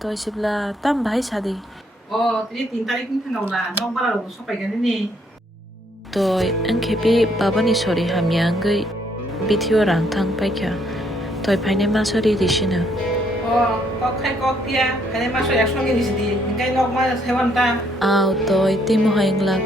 tôi xịp là tam bái xa đi. Thế 3 तारिख नि थांगाव ना नक बाराव सफायगोन नि Tôi anh khipi baba ni sorry hamyang gay bitio rang thang pai kya. Tôi phải nên mà sorry đi xin à. Kok khai kok kia khai masuk ya songi di sini ngai nok ma hewan ta Tôi tìm một hành lạc.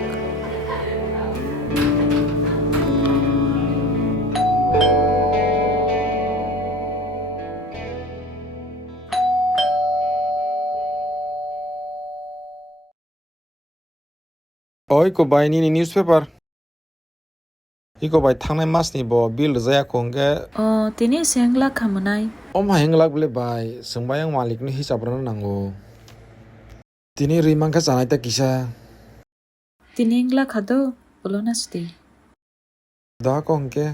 Oi ko bai Nini newspaper. Iko bai thangnai mas ni bo bill zaya kongge. Tini siang lạc hamunai. Om henglak bele bai sengbayang malik ni hisabrana nango. Tini rimang ka sanai ta kisa. Tini lạc hado ulo nasti. Da kongke.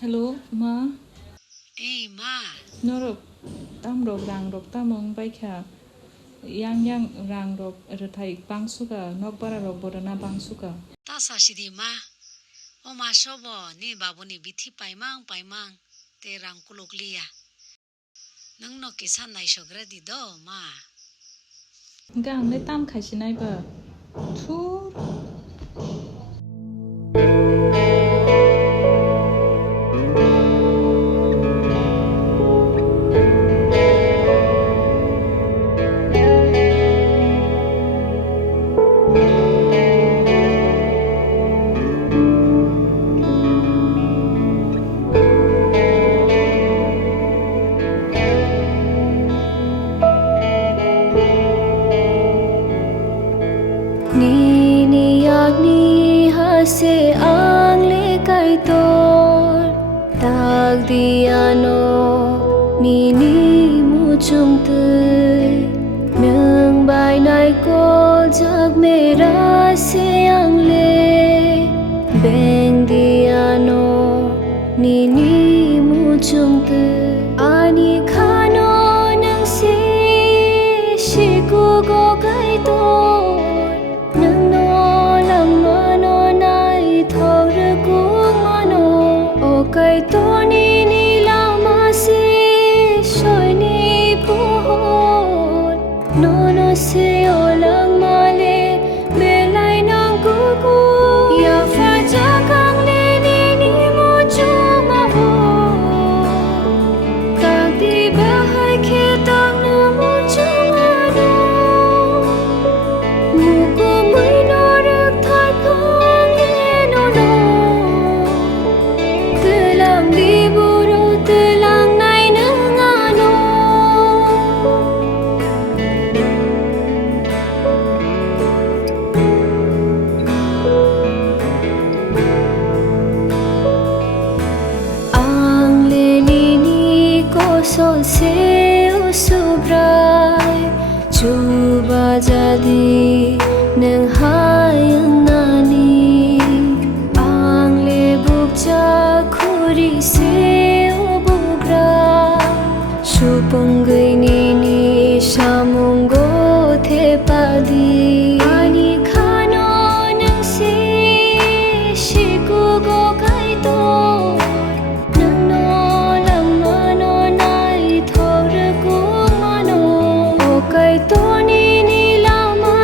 Hello ma. Ma. Norok tam rok rang rok tamong pai kya. Yang rang rok ruthai bangsuka nok bara rok borana bangsuka. Ta sa shidi ma. O ma shobo ni babu ni bithi paimang te rang kuluk liya. Nang no kisan nai shogra di do ma. Gang le tam khai sinai ba. Thu Nini agni hase angle kai tor tag diano Nini muchum tu nang bai nai ko jag mera se angle beng diano Nini muchum tu ani khano nang se shiku go kai tor Kai to ni lama se soi ni puhon no se olang male belai nang kuku ya faja kang le ni mo chuma ho kang di bahai khetang na mo chuma no muku mai no rak thai khang le no Di buru telang nai nengano Ang lelini ko sol se usubrai Cuba jadi neng hayang nani Ang lebuk khuri se obugra suponggai nini samungo thepadi ani khano nang se shiku go kai to nang no lang mano nai thor ko mano o kai to nini lama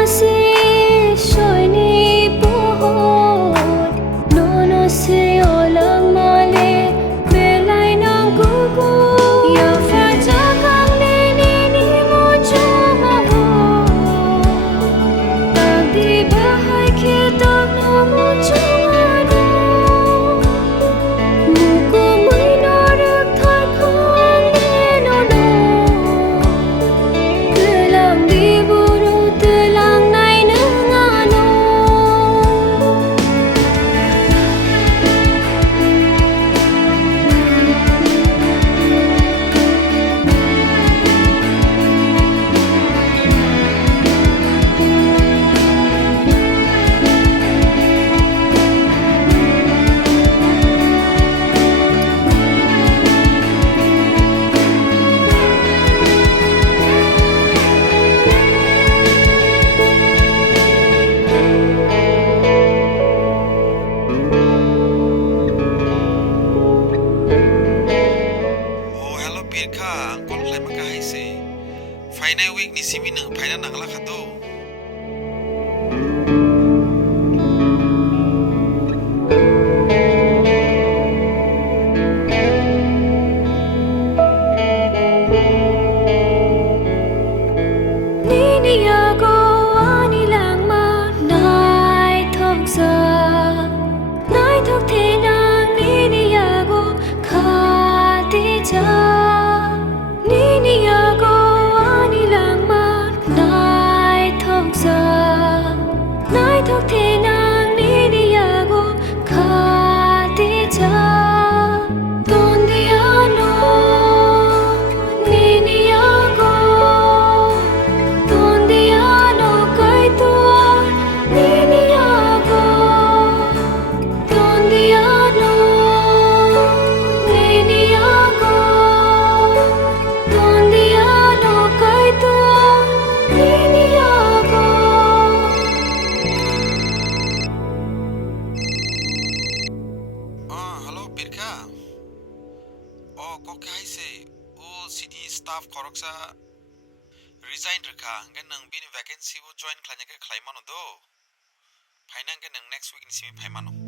final week नि सिमी नों फाइनाल नांगला खातो Nini Yago ani lang ma nai thok sa nai thok the nang Nini Yago kha ti cha Nini Yago ani lang ma nai thok sa nai thok the nang Nini Yago kha ti cha Don diano Nini Yago Donde ano kay tuwa Nini Yago Donde ano Nini Yago Donde ano kay tuwa Nini Yago hello birka kok hai se o city staff koroksa resign rkha ngan nang bin vacancy wo join khlanya ke khlaimano do final के नंग next week नि सिमी फाइमानो